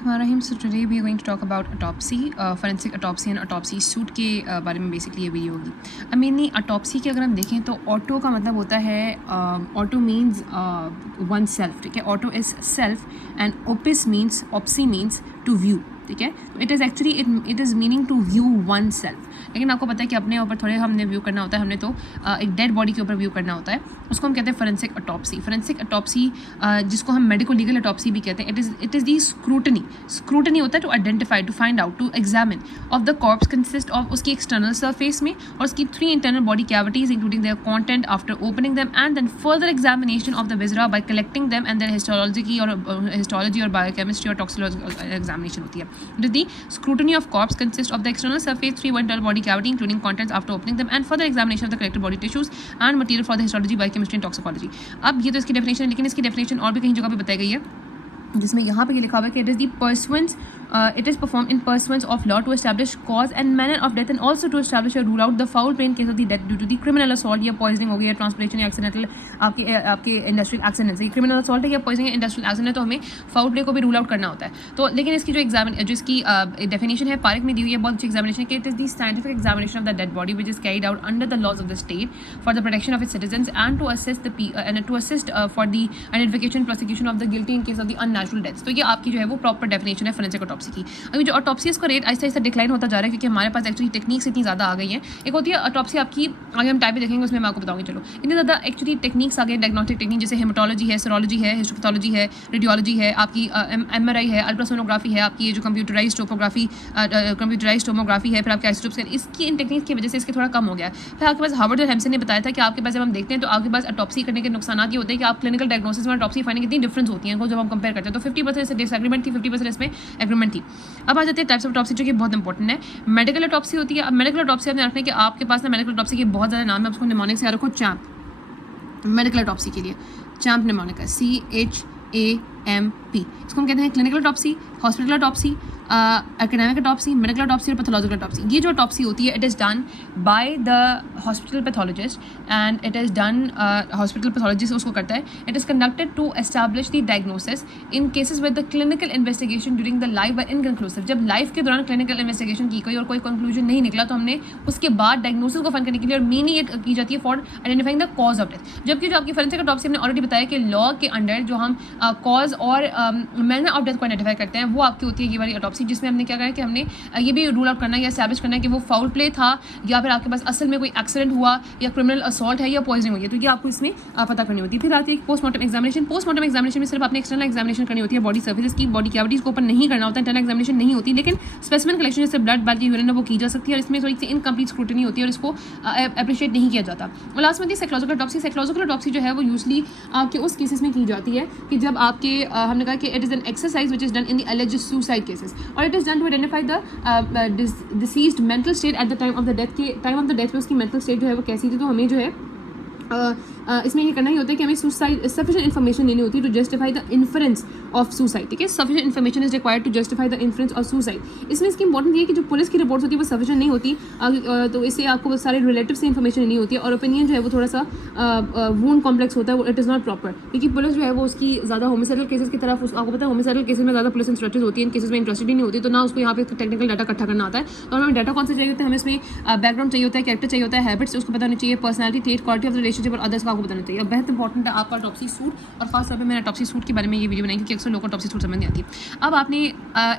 So today we are going to talk about autopsy, forensic autopsy and autopsy suit के बारे में basically ये video होगी। I mean autopsy की अगर हम देखें तो ऑटो का मतलब होता है ऑटो मीन्स वन सेल्फ, ठीक है। Auto is self and opsis means opsy means to view, ठीक है। तो it is actually it is meaning to view oneself. लेकिन आपको पता है कि अपने ऊपर थोड़े हमने व्यू करना होता है, हमने तो एक डेड बॉडी के ऊपर व्यू करना होता है, उसको हम कहते हैं फोरेंसिक ऑटोप्सी। फोरेंसिक ऑटोप्सी जिसको हम मेडिको लीगल ऑटोप्सी भी कहते हैं, इट इज़ दी स्क्रूटनी होता है to identify, to find out, to examine of the corpse consist of उसकी एक्सटर्नल सरफेस में और उसकी 3 internal body cavities including their content after opening them and then further examination of the viscera by collecting them and their histology और biochemistry और toxicology examination होती है। It is the scrutiny of corpse consist of the external surface, 3 internal body cavity including contents after opening them and further examination of the collected body tissues and material for the histology, biochemistry and toxicology। अब ये तो इसकी definition है, लेकिन इसकी definition और भी कहीं जगह पे बताई गई है, जिसमें यहाँ पे ये लिखा हुआ है कि it is performed in pursuance of law to establish cause and manner of death and also to establish or rule out the foul play in case of the death due to the criminal assault या poisoning हो गई या transpiration या accidental आपके industrial accident से। criminal assault है या poisoning या industrial accident है तो हमें foul play को भी rule out करना होता है। तो लेकिन इसकी जो इसकी definition है पारिक में दी हुई है, बहुत अच्छी examination है कि it is the scientific examination of the dead body which is carried out under the laws of the state for the protection of its citizens and to assist for the identification prosecution of the guilty in case of the unnatural deaths। तो ये आपकी जो है वो proper definition है forensic autopsy की। अभी जो ऑटोप्सी इसका रेट आहिस्ता आहिस्ता डिक्लाइन होता जा रहा है क्योंकि हमारे पास एक्चुअली टेक्निक्स इतनी ज़्यादा आ गई हैं। एक होती है ऑटोप्सी आपकी, आगे हम टाइप भी देखेंगे उसमें मैं आपको बताऊंगी। चलो इतनी ज़्यादा एक्चुअली टेक्निक्स आ गए, डायग्नोस्टिक टेक्निक जैसे हेमाटोलॉजी है, सेरोलॉजी है, हिस्टोपैथोलॉजी है, रेडियोलॉजी है, आपकी MRI है, अल्ट्रासोनोग्राफी है, आपकी ये जो कंप्यूटराइज टोमोग्राफी है, फिर आपके आइसोटोप्स है। इसकी इन टेक्निक्स की वजह से इसके थोड़ा कम हो गया है। फिर आपके पास हार्वर्ड और हेम्सन ने बताया था कि आपके पास जब हम देखते हैं तो आपके पास ऑटोप्सी करने के नुकसान ये होते हैं कि आप क्लिनिकल डायग्नोसिस में ऑटोप्सी फाइंडिंग कितनी डिफरेंस होती है जब हम कंपेयर करते हैं। तो 50% इससे डिसएग्रीमेंट थी, 50% इसमें एग्रीमेंट थी। अब आ जाते हैं टाइप्स ऑफ ऑटोप्सी जो कि बहुत इंपॉर्टेंट है। मेडिकल ऑटोप्सी होती है। अब मेडिकल ऑटोप्सी आपने रखना है कि आपके पास ना मेडिकल ऑटोप्सी के बहुत ज़्यादा नाम है, उसको निमोनिक से याद रखो, चैम्प। मेडिकल ऑटोप्सी के लिए चैम्प निमोनिक है, CHAMP। इसको हम कहते हैं clinical autopsy, hospital autopsy, academic autopsy, medical autopsy और पैथोलॉजिकल ऑटोप्सी। ये जो ऑटोप्सी होती है it is done by the hospital pathologist and it is done hospital pathologist उसको करता है। It is conducted to establish the diagnosis in cases with the clinical investigation during the life were inconclusive. जब life के दौरान clinical investigation की गई और कोई कंक्लूजन नहीं निकला तो हमने उसके बाद डायग्नोसिस को फाइंड करने के लिए और मेनली ये की जाती है for identifying the cause of death. जबकि जो आपकी फोरेंसिक ऑटोप्सी हमने ऑलरेडी बताया कि लॉ के अंडर जो हम कॉज और मैनर ऑफ डेथ को आइडेंटिफाई करते हैं वो आपकी होती है ये वाली ऑटोप्सी, जिसमें हमने क्या करा है कि हमने ये भी रूल आउट करना है या एस्टैब्लिश करना है कि वो फाउल प्ले था या फिर आपके पास असल में कोई एक्सीडेंट हुआ या क्रिमिनल असॉल्ट है या पॉइजनिंग हुई है। तो ये आपको इसमें पता करनी होती है। फिर आती है पोस्टमार्टम एग्जामिनेशन। पोस्टमार्टम एग्जामिनेशन में सिर्फ आपने एक्सटर्नल एग्जामिनेशन करनी होती है, बॉडी सर्फेस की, बॉडी कैविटीज को ऊपर नहीं करना होता है, इंटरनल एग्जामिनेशन नहीं होती। लेकिन स्पेसिमेन कलेक्शन जैसे ब्लड बाकी यूरिन वो की जा सकती है और इसमें थोड़ी सी इनकम्प्लीट स्क्रूटनी होती है और इसको अप्रिशिएट नहीं किया जाता। और लास्ट में साइकोलॉजिकल ऑटोप्सी। साइकोलॉजिकल ऑटोप्सी जो है वो यूजली आपके उस केसेस में की जाती है कि जब आपके हमने कहा कि it is an exercise which is done in the alleged suicide cases और it is done to identify the deceased mental state at the time of the death. के टाइम ऑफ द डेथ में उसकी mental state जो है वो कैसी थी। तो हमें जो है इसमें ये करना ही होता है कि हमें सुसाइड सफिशिएंट इन्फॉर्मेशन लेनी होती है to justify the inference of suicide, ठीक है। Sufficient information is required to justify the inference of suicide. इसमें इसकी इंपॉर्टेंट ये है कि जो पुलिस की रिपोर्ट्स होती है वो सफिशिएंट नहीं होती, तो इससे आपको सारे रिलेटिव से इन्फॉर्मेशन लेनी होती है और ओपिनियन जो है वो थोड़ा सा वूंड कॉम्प्लेक्स होता है, वो इट इज़ नॉट प्रॉपर क्योंकि पुलिस जो है वो उसकी ज़्यादा होमिसाइडल केसेस की तरफ आपको पता है होमिसाइडल केसेस में ज़्यादा पुलिस इंटरेस्टेड होती है, इन केसेस में इंटरेस्टेड ही नहीं होती। तो ना उसको यहाँ पे टेक्निकल डाटा इकट्ठा करना आता है तो हमें डाटा कौन सा चाहिए होता है, हमें इसमें बैकग्राउंड चाहिए होता है, कैरेक्टर चाहिए होता है, हैबिट्स उसको बताना चाहिए, personality, trait, quality of the relationship और अदर्स का आपको बताना चाहिए। बहुत इंपॉर्टेंट है आपका ऑटोप्सी सूट और खास तौर पे मैंने ऑटोप्सी सूट के बारे में ये वीडियो बनाई क्योंकि अक्सर लोगों को ऑटोप्सी सूट समझ नहीं आती। अब आपने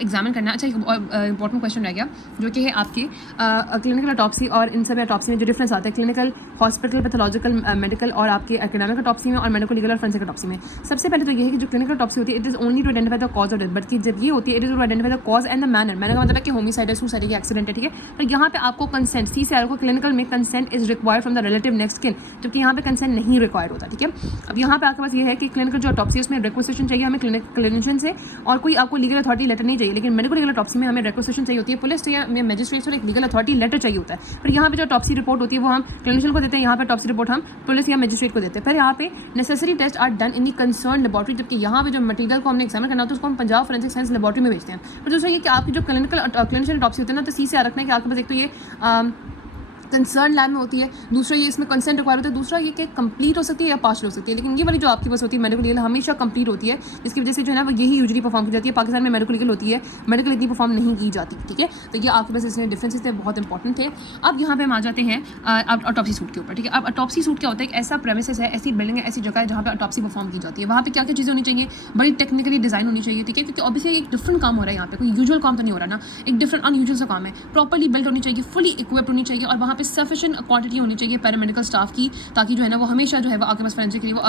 एग्जामिन करना। अच्छा, एक इंपॉर्टेंट क्वेश्चन रह गया जो कि है आपके क्लिनिकल ऑटोप्सी और इन सब ऑटोप्सी में जो डिफरेंस आता है क्लिनिकल, हॉस्पिटल, पैथोलॉजिकल, मेडिकल और आपके एकेडमिक ऑटोप्सी में और मेडिको लीगल और फोरेंसिक ऑटोप्सी में। सबसे पहले तो ये है कि जो क्लिनिकल ऑटोप्सी होती है it is only to identify the cause of death, but जब ये होती है it is to identify the cause and the manner. मैंने का मतलब है कि होमिसाइड है, सुसाइड है, एक्सीडेंट है, ठीक है। तो यहाँ पे आपको कंसेंट सी से आपको क्लिनिकल में consent is required from the relative next किन, जबकि यहाँ पे कंसेंट नहीं रिक्वायर्ड होता, ठीक है। अब यहाँ पे आपके पास ये है कि क्लिनिकल जो ऑटोप्सी है उसमें रिक्वेजिशन चाहिए हमें क्लिनिशियन से और कोई आपको लीगल अथॉरिटी लेटर नहीं चाहिए। लेकिन मेडिकल लीगल ऑटोप्सी में हमें रिक्वेजिशन चाहिए होती है, पुलिस चाहिए, हमें मजिस्ट्रेट और एक लीगल अथॉरिटी लेटर चाहिए होता है। फिर यहाँ पे जो ऑटोप्सी रिपोर्ट होती है वो हम क्लिनिशियन को देते हैं, यहाँ पे ऑटोप्सी रिपोर्ट हम पुलिस या मजिस्ट्रेट को देते हैं। फिर यहाँ पे necessary test are done in the concern laboratory, जबकि यहाँ पे जो मटीरियल को हमने एग्जामिन करना होता है उसको हम पंजाब फोरेंसिक साइंस लेबोरेटरी में भेजते हैं। फिर दूसरा ये कि आपकी जो क्लिनिशियन ऑटोप्सी होती है ना तो सी से रखना है कि आपके पास एक तो ये कंसर्न लैब में होती है, दूसरा ये इसमें कंसेंट रिक्वायर होता है, दूसरा ये कि कंप्लीट हो सकती है या पार्शल हो सकती है। लेकिन ये वाली जो आपके पास होती है मेडिकल लीगल हमेशा कंप्लीट होती है, जिसकी वजह से जो है ना वो यही यूजुअली परफॉर्म की जाती है। पाकिस्तान में मेडिकल लीगल होती है, मेडिकल इतनी परफॉर्म नहीं की जाती, ठीक है। तो ये आपके पास इसमें डिफरेंसेस थे, बहुत इंपॉर्टेंट थे। अब यहाँ पे हम आ जाते हैं ऑटोप्सी सूट के ऊपर, ठीक है। अब ऑटोप्सी सूट क्या होता है, एक ऐसा प्रेमिसेस है, ऐसी बिल्डिंग है, ऐसी जगह है जहाँ पे ऑटोप्सी परफॉर्म की जाती है। वहाँ पे क्या क्या चीज़ें होनी चाहिए, बड़ी टेक्निकली डिज़ाइन होनी चाहिए, ठीक है, क्योंकि ऑब्वियसली एक डिफरेंट काम हो रहा है यहाँ पे, कोई यूजुअल काम तो नहीं हो रहा ना, एक डिफरेंट अनयूजुअल सा काम है। प्रॉपर्ली बिल्ट होनी चाहिए, फुली इक्विप्ड होनी चाहिए, और वहाँ पे सफिशिएंट क्वांटिटी होनी चाहिए पैरामेडिकल स्टाफ की, ताकि जो है ना वो हमेशा जो है वो आपके पास फोरेंसिक के लिए, वो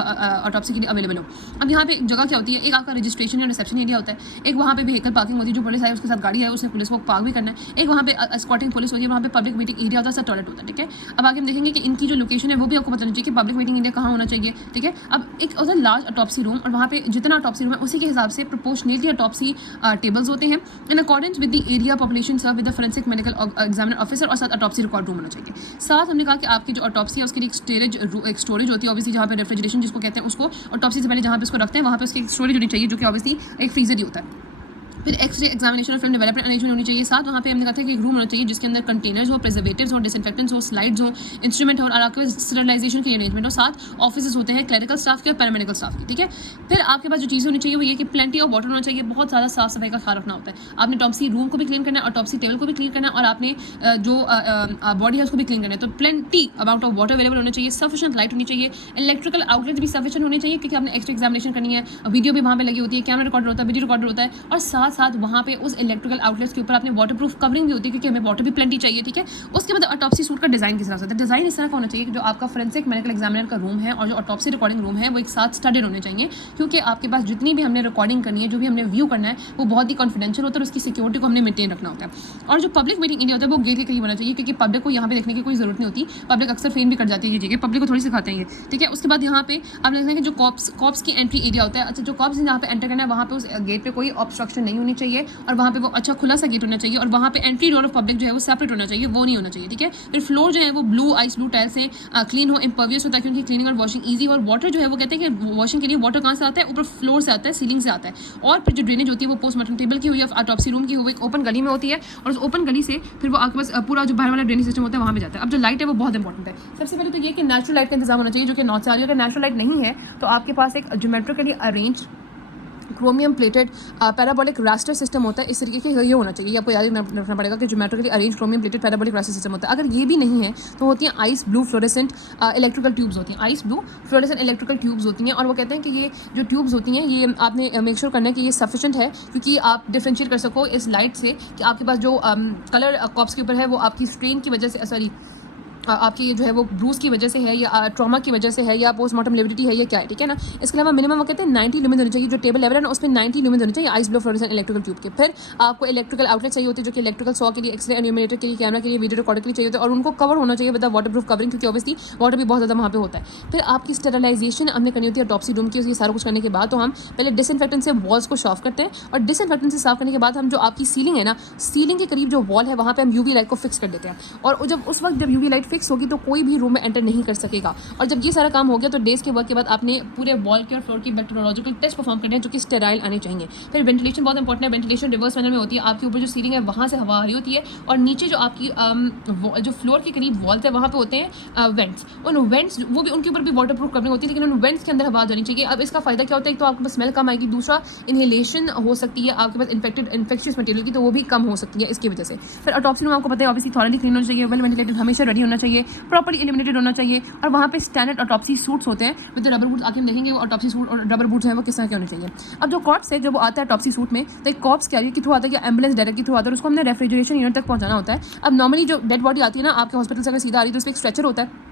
ऑटोप्सी के लिए अवेलेबल हो। अब यहाँ पे जगह क्या होती है, एक आपका रजिस्ट्रेशन या रिसेप्शन एरिया होता है, एक वहाँ पे व्हीकल पार्किंग होती है, जो पुलिस है उसके साथ गाड़ी है उसने पुलिस को पार्क भी करना है, एक वहाँ पे एस्कॉर्टिंग पुलिस होती है, वहाँ पे पब्लिक मीटिंग एरिया होता है, सब टॉयलेट होता है, ठीक है। अब आगे हम देखेंगे कि इनकी जो लोकेशन है वो भी आपको पता होना चाहिए कि पब्लिक मीटिंग एरिया कहाँ होना चाहिए, ठीक है। अब एक होता है लार्ज ऑटोप्सी रूम, और वहाँ पे जितना ऑटोप्सी रूम है उसी के हिसाब से प्रोपोर्शनेटली ऑटोप्सी टेबल्स होते हैं in accordance with the area population serve with the forensic medical examiner officer, और साथ ऑटोप्सी रिकॉर्ड रूम होना चाहिए। साथ हमने कहा कि आपकी जो ऑटोप्सी है उसके लिए एक स्टोरेज होती है, ऑब्वियसली जहाँ पे रेफ्रिजरेशन जिसको कहते हैं उसको, ऑटोप्सी से पहले जहाँ पे उसको रखते हैं वहाँ पे उसकी एक स्टोरेज होनी चाहिए, जो कि ऑब्वियसली एक फ्रीजर ही होता है। फिर एक्सरे एग्जामिनेशन और फिल्म डेवलपमेंट अरेंजमेंट होनी चाहिए। साथ वहाँ पे हमने कहा था कि एक रूम होना चाहिए जिसके अंदर कंटेनर्स हो, प्रिजर्वेटिव्स हो, डिसइंफेक्टेंट्स हो, स्लाइड्स हो, इंस्ट्रूमेंट हो, और आपके पास स्टरलाइजेशन की अरेंजमेंट हो। साथ ऑफिस होते हैं क्लरिकल स्टाफ के और पैरामेडिकल स्टाफ की, ठीक है। फिर आपके पास जो चीज़ें होनी चाहिए वो ये कि प्लेंटी ऑफ वाटर होना चाहिए, बहुत ज़्यादा साफ सफाई का ख्याल रखना होता है। आपने टॉप्सी रूम को भी क्लीन करना है, और टॉप्सी टेबल को भी क्लीन करना है, और आपने जो बॉडी है उसको भी क्लीन करना है। तो plenty amount of water available होना चाहिए, सफिशिएंट लाइट होनी चाहिए, इलेक्ट्रिकल आउटलेट भी सफिशिएंट होने चाहिए, क्योंकि आपने एक्स्ट्रा एग्जामिनेशन करनी है, वीडियो भी वहाँ पे लगी होती है, कैमरा रिकॉर्डर होता है, वीडियो रिकॉर्डर होता है, और साथ साथ वहाँ पे इलेक्ट्रिकल आउटलेट्स के ऊपर आपने वाटरप्रूफ कवरिंग भी होती है, क्योंकि हमें वाटर भी प्लेंटी चाहिए, ठीक है। उसके बाद ऑटोप्सी सूट का डिजाइन किस तरह से होता है, डिजाइन इस तरह का होना चाहिए कि जो आपका फोरेंसिक मेडिकल एग्जामिनर का रूम है और जो ऑटोप्सी रिकॉर्डिंग रूम है वो एक साथ स्टडेड होने चाहिए, क्योंकि आपके पास जितनी भी हमने रिकॉर्डिंग करनी है, जो भी हमने व्यू करना है, वो बहुत ही कॉन्फिडेंशियल होता है और उसकी सिक्योरिटी को हमने मेंटेन रखना होता है। और जो पब्लिक मीटिंग एरिया होता है वो गेट के करीब होना चाहिए, क्योंकि पब्लिक को यहाँ पे देखने की कोई जरूरत नहीं होती, पब्लिक अक्सर फेन भी कर जाती है ये जगह, पब्लिक को थोड़ी सिखाते हैं ये, ठीक है। उसके बाद यहाँ पे आप देखते हैं कि जो कॉप्स की एंट्री एरिया होता है, अच्छा जो कॉप्स यहाँ पे एंटर करना है वहाँ पे उस गेट पे कोई ऑब्स्ट्रक्शन नहीं होनी चाहिए, और वहाँ पे वो अच्छा खुला सा गेट होना चाहिए, और वहाँ पे एंट्री डोर ऑफ पब्लिक जो है वो सेपरेट होना चाहिए, वो नहीं होना चाहिए, ठीक है। फिर फ्लोर जो है वो ब्लू आइस ब्लू टाइल से क्लीन हो, इम्पर्वियस होता है, क्योंकि क्लीनिंग और वॉशिंग ईजी हो। और वाटर जो है वो कहते हैं कि वॉशिंग के लिए वाटर कहाँ से आता है, ऊपर फ्लोर से आता है, सीलिंग से आता है। और फिर जो ड्रेनेज होती है वो पोस्टमार्टम टेबल की हुई है, ऑटोप्सी रूम की हुई, एक ओपन गली में होती है, और उस ओपन गली से फिर वो आपके पास पूरा जो बाहर वाला ड्रेनेज सिस्टम होता है वहाँ पे जाता है। अब जो लाइट है वो बहुत इंपॉर्टेंट है। सबसे पहले तो ये कि नेचुरल लाइट का इंतजाम होना चाहिए, जो कि नॉर्थ से आ रही है। अगर नेचुरल लाइट नहीं है तो आपके पास एक geometrically arrange chromium plated parabolic raster system होता है, इस तरीके के ये होना चाहिए, आपको याद रखना पड़ेगा कि geometrically arrange chromium plated parabolic raster system होता है। अगर ये भी नहीं है तो होती हैं ice blue fluorescent electrical tubes होती हैं, ice blue fluorescent electrical tubes होती हैं, और वो कहते हैं कि ये जो ट्यूब्स होती हैं ये आपने मेक श्योर करना है कि ये सफिशिएंट है, क्योंकि आप डिफ्रेंशिएट कर सको इस लाइट से कि आपके पास जो कलर कॉप्स के ऊपर है वो आपकी स्ट्रेन की वजह से, सॉरी आपकी ये जो है वो ब्रूस की वजह से है, या ट्रॉमा की वजह से है, या पोस्टमार्टम लिविडिटी है, या क्या है, ठीक है ना। इसके अलावा मिनिमम वो कहते हैं 90 लुमेन होनी चाहिए, जो टेबल लेवल है ना उसमें 90 लुमेन होनी चाहिए ice blue fluorescent electrical tube के। फिर आपको इलेक्ट्रिकल आउटलेट चाहिए होती है, जो कि इलेक्ट्रिकल सॉ के लिए, एक्सरे एन्यूमिनेटर के लिए, कैमरा के लिए, वीडियो रिकॉर्डर के लिए चाहिए होता है, और उनको कवर होना चाहिए विद वाटर प्रूफ कवरिंग, क्योंकि ऑब्वियसली वाटर भी बहुत ज़्यादा वहाँ पे होता है। फिर आपकी स्टेरलाइजेशन हमने करनी होती है ऑटोप्सी रूम की। ये सारा कुछ करने के बाद तो हम पहले डिसइंफेक्टेंट से वॉल्स को साफ करते हैं, और डिसइंफेक्टेंट से साफ करने के बाद हम जो आपकी सीलिंग है ना, सीलिंग के करीब जो वॉल है वहाँ पे हम यूवी लाइट को फिक्स कर देते हैं, और जब उस वक्त जब यूवी लाइट फिक्स होगी तो कोई भी रूम में एंटर नहीं कर सकेगा। और जब ये सारा काम हो गया तो डेज के वर्क के बाद आपने पूरे वॉल के और फ्लोर की बैक्टीरियोलॉजिकल टेस्ट परफॉर्म करने हैं, जो कि स्टेराइल आने चाहिए। फिर वेंटिलेशन बहुत इंपॉर्टेंट है, वेंटिलेशन रिवर्स पैनल में होती है, आपके ऊपर जो सीलिंग है वहाँ से हवा आ रही होती है, और नीचे जो आपकी जो फ्लोर के करीब वॉल्स है वहाँ पे होते हैं वेंट्स, उन वेंट्स वो भी उनके ऊपर भी वाटर प्रूफ कवरिंग होती है, लेकिन उन वेंट्स के अंदर हवा जानी चाहिए। अब इसका फायदा क्या होता है, एक तो आपके पास स्मेल कम आएगी, दूसरा इनहेलेशन हो सकती है आपके पास इन्फेक्शियस मटेरियल की, तो वो भी कम हो सकती है इसकी वजह से। फिर ऑटोप्सी रूम आपको पता है ऑब्वियसली थॉरली क्लीन होना चाहिए, वेल वेंटिलेटेड हमेशा रेडी होना चाहिए, प्रॉपर्ली इल्यूमिनेटेड होना चाहिए, और वहाँ पे स्टैंडर्ड ऑटोप्सी सूट्स होते हैं विद रबर बूट्स। आगे हम देखेंगे वो ऑटोप्सी सूट और रबर बूट्स हैं वो किस तरह के होने चाहिए। अब जो कॉर्प्स है जब वो आता है ऑटोप्सी सूट में, तो एक कॉर्प्स कैरियर के थ्रू आता है या एम्बुलेंस डायरेक्ट के थ्रू आता है, उसको हमने रेफ्रिजरेशन यूनिट तक पहुँचाना होता है। अब नॉर्मली जो डेड बॉडी आती है ना आपके हॉस्पिटल से अगर सीधा आ रही है तो उस पर एक स्ट्रेचर होता है,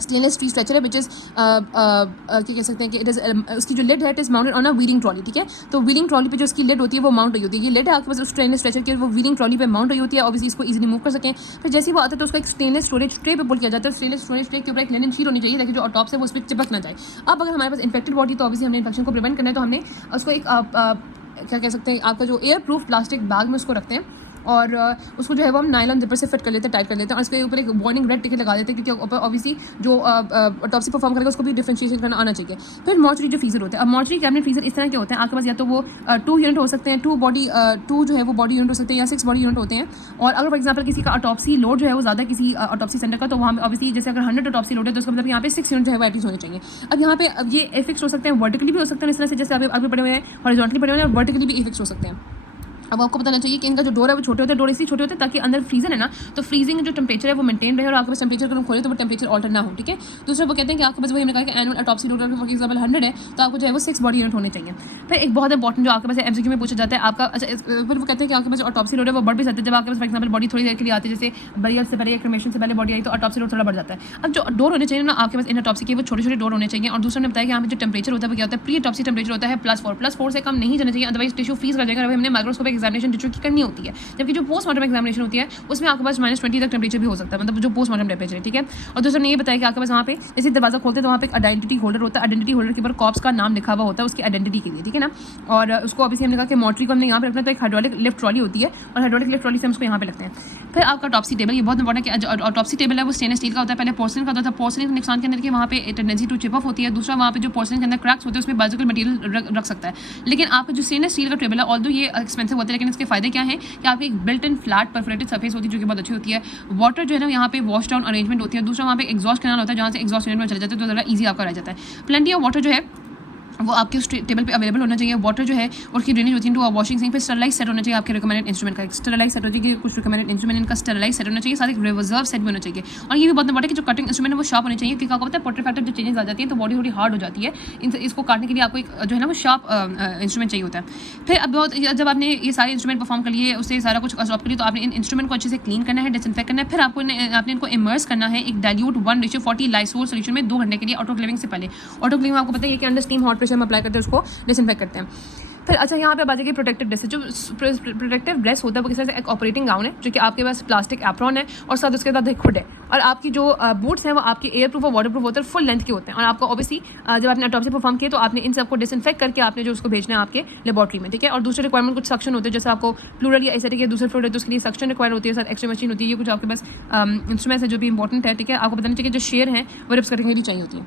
स्टेनलेस स्टील स्ट्रेचर है, विच इज़ क्या कह सकते हैं कि इट इज़ उसकी जो लिड है it is mounted on a wheeling trolley, ठीक है। तो व्हीलिंग ट्रॉली पे जो उसकी लिड होती है वो माउंट हुई होती है, ये लिड है आपके पास उस स्टेनलेस स्ट्रेचर की, वो व्हीलिंग ट्रॉली पे माउंट हुई होती है, ऑब्वियसली इसको इजीली मूव कर सकें। फिर जैसे ही वो आता है तो उसका एक स्टेनलेस स्टोरेज ट्रे पे पुल किया जाता है, स्टेनलेस स्टोरेज ट्रे के ऊपर एक लिनन शीट होनी चाहिए ताकि जो ऑटोप्सी है वो उस पर चिपक ना जाए। अब अगर हमारे पास इन्फेक्टेड बॉडी तो ऑब्वियसली हमने इन्फेक्शन को प्रिवेंट करना है, तो हमने उसको एक क्या कह सकते हैं आपका जो एयर प्रूफ प्लास्टिक बैग में उसको रखते हैं, और उसको जो है वो हम नायलॉन जिपर से फिट कर लेते हैं, टाइट कर लेते हैं, और इसके ऊपर एक वार्निंग रेड टिकट लगा देते हैं, क्योंकि ऑब्वियसली जो ऑटोप्सी परफॉर्म करेगा उसको भी डिफरेंशिएशन करना आना चाहिए। फिर मॉर्चरी जो फ्रीजर होते हैं, अब मॉर्चरी कैबिनेट फ्रीजर इस तरह के होते हैं, आपके पास या तो वो 2 यूनिट हो सकते हैं, 2 जो है वो बॉडी यूनिट हो सकते हैं, या 6 बॉडी यूनिट होते हैं। और अगर फॉर एग्जाम्पल किसी का ऑटोप्सी लोड जो है वो ज़्यादा किसी ऑटोप्सी सेंटर का, तो वहाँ पे ऑब्वियसली जैसे अगर 100 ऑटोप्सी लोड है तो उसका मतलब यहाँ पे 6 यूनिट जो है वो एटलीस्ट होने चाहिए। अब यहाँ पे अब ये फिक्स हो सकते हैं, वर्टिकली भी हो सकते हैं इस तरह से जैसे अभी पड़े हुए हैं, हॉरिजॉन्टली पड़े हुए हैं, और वर्टिकली भी फिक्स हो सकते हैं। अब आपको बताना चाहिए कि इनका जो डोर है वो छोटे होते हैं, डोर इसलिए छोटे होते हैं ताकि अंदर फ्रीजर है ना, तो फ्रीजिंग जो टेम्परेचर है वो मेंटेन रहे, और आपके पास टेम्परेचर अगर खोले तो वो टेम्परेचर ऑल्टर ना हो, ठीक है। दूसरा वो कहते हैं कि आपके पास वही हमने कहा कि annual autopsy load for example 100 है, तो आपको जो है वो 6 बॉडी यूनिट होने चाहिए। फिर एक बहुत इंपॉर्टेंट जो आपके पास एमसीक्यू में पूछा जाता है आपका, अच्छा फिर वो कहते हैं कि आपके पास ऑटोप्सी लोड है वो बढ़ भी जाता है जब आपके पास फॉर एग्जाम्पल बॉडी थोड़ी देर के लिए आती है, जैसे बरियल से पहले या क्रिमेशन से पहले बॉडी आई तो ऑटोप्सी लोड थोड़ा बढ़ जाता है। अब जो डोर होने चाहिए ना आपके पास इन ऑटोप्सी के, वो छोटे छोटे डोर होने चाहिए। और दूसरा ने बताया कि यहाँ पे जो टेम्परेचर होता है वो क्या होता है, प्री ऑटोप्सी टेम्परेचर होता है +4 से कम नहीं जाना चाहिए, अदरवाइज टिश्यू फ्रीज कर जाएगा। हमने माइक्रोस्कोपिक एग्जामिनेशन टिश्यू की करनी होती है, जबकि जो पोस्टमार्टम एग्जामिनेशन होती है उसमें आपके पास -20 तक टेम्परेचर भी हो सकता है, मतलब जो पोस्टमार्टम टेम्परेचर है, ठीक है। और दूसरा ने ये बताया कि आपके पास वहाँ पे जैसे दरवाजा खोलते हैं तो वहाँ पे एक आइडेंटिटी होल्डर होता है, आइडेंटिटी होल्डर के ऊपर कॉप्स का नाम लिखा हुआ होता है उसकी आइडेंटिटी के लिए, ठीक है ना। और उसको ऑब्वियसली हमने कहा कि मॉर्चरी को हमने यहाँ पे रखना है, तो एक हाइड्रोलिक लिफ्ट ट्रॉली होती है, और हाइड्रोलिक लिफ्ट ट्रॉली से हम उसको यहाँ पे रखते हैं। फिर आपका टॉप्सी टेबल, ये बहुत इंपॉर्टेंट है कि टॉप्सी टेबल है वो स्टेनलेस स्टील का होता है, पहले पोर्सलिन का होता था। पोर्सलिन के नुकसान के अंदर कि वहाँ पे टेंडेंसी टू चिप ऑफ होती है, दूसरा वहाँ पे जो पोर्सलिन के अंदर क्रैक्स होते हैं उसमें बायोलॉजिकल मटेरियल रख सकता है। लेकिन आपका जो स्टेनलेस स्टील का टेबल है ऑल्दो ये एक्सपेंसिव होता है, लेकिन इसके फायदे क्या है कि आपकी एक built in flat perforated surface होती है जो कि बहुत अच्छी होती है। वाटर जो है ना यहाँ पे वॉश डाउन अरेंजमेंट होती है। दूसरा वहाँ पे एग्जॉस्ट कैनाल होता है जहाँ से एग्जॉस्ट यूनिट में चले जाते हैं, तो ज़रा ईजी आपका रह जाता है। प्लेंटी ऑफ वाटर जो है वो आपके उस टेबल पे अवेलेबल होना चाहिए। वाटर जो है उसकी ड्रेनेज होती है टू वॉशिंग सिंक पे। स्टरलाइज सेट होना चाहिए आपके रिकमेंडेड इंस्ट्रूमेंट का, स्टरलाइज सेट हो चाहिए, कुछ रिकमेंडेड इंस्ट्रूमेंट इनका स्टरलाइज सेट होना चाहिए, साथ एक रिजर्व सेट भी होना चाहिए। और ये भी बहुत इंपॉर्टेंट है कि जो कटिंग इंस्ट्रूमेंट है वो शार्प होने चाहिए, क्योंकि आपको पता है पोर्ट्रेट फैक्टर जो चेंजेस आ जाती है तो बॉडी थोड़ी हार्ड हो जाती है, इसको काटने के लिए आपको एक जो है ना वो शार्प इंस्ट्रूमेंट चाहिए होता है। फिर अब बहुत जब आपने ये सारे इंस्ट्रूमेंट परफॉर्म कर लिए, उससे सारा कुछ स्टॉप करिए, तो आपने इन इंस्ट्रूमेंट को अच्छे से क्लीन करना है, डिसइंफेक्ट करना है। फिर आपने इनको इमर्स करना है एक डाइल्यूट 1:40 लाइसोल सोल्यूशन में 2 घंटे के लिए ऑटोक्लेविंग से पहले। ऑटोक्लेविंग आपको पता है कि अंडर स्टीम हॉट प्रेशर में अप्लाई करते हैं, उसको डिसइंफेक्ट करते हैं। फिर अच्छा यहाँ पे बात है कि प्रोटेक्टिव ड्रेस है, जो प्रोटेक्टिव ड्रेस होता है वो किस तरह से एक ऑपरेटिंग गाउन है जो कि आपके पास प्लास्टिक एप्रॉन है और साथ उसके साथ एक हुड है, और आपकी जो बूट्स हैं वो आपके एयर प्रूफ और वाटर प्रूफ होते हैं, फुल लेंथ के होते हैं। और आपको ऑब्वियसली जब आपने ऑटोप्सी परफॉर्म किया तो आपने इन सबको डिसइंफेक्ट करके आपने जो उसको भेजना है आपके लेबॉर्ट्री में, ठीक है। और दूसरे रिक्वायरमेंट कुछ सक्शन होते हैं, जैसे आपको प्लूरल या एसेटिक या दूसरे फ्लोर है तो उसके लिए सक्शन रिक्वायर होती है, साथ एक्स्ट्रा मशीन होती है। ये कुछ आपके पास इंस्ट्रूमेंट्स है जो भी इंपॉर्टेंट है, ठीक है। आपको बताना चाहिए जो शेयर है वो रिप्स कटिंग के लिए चाहिए होती है।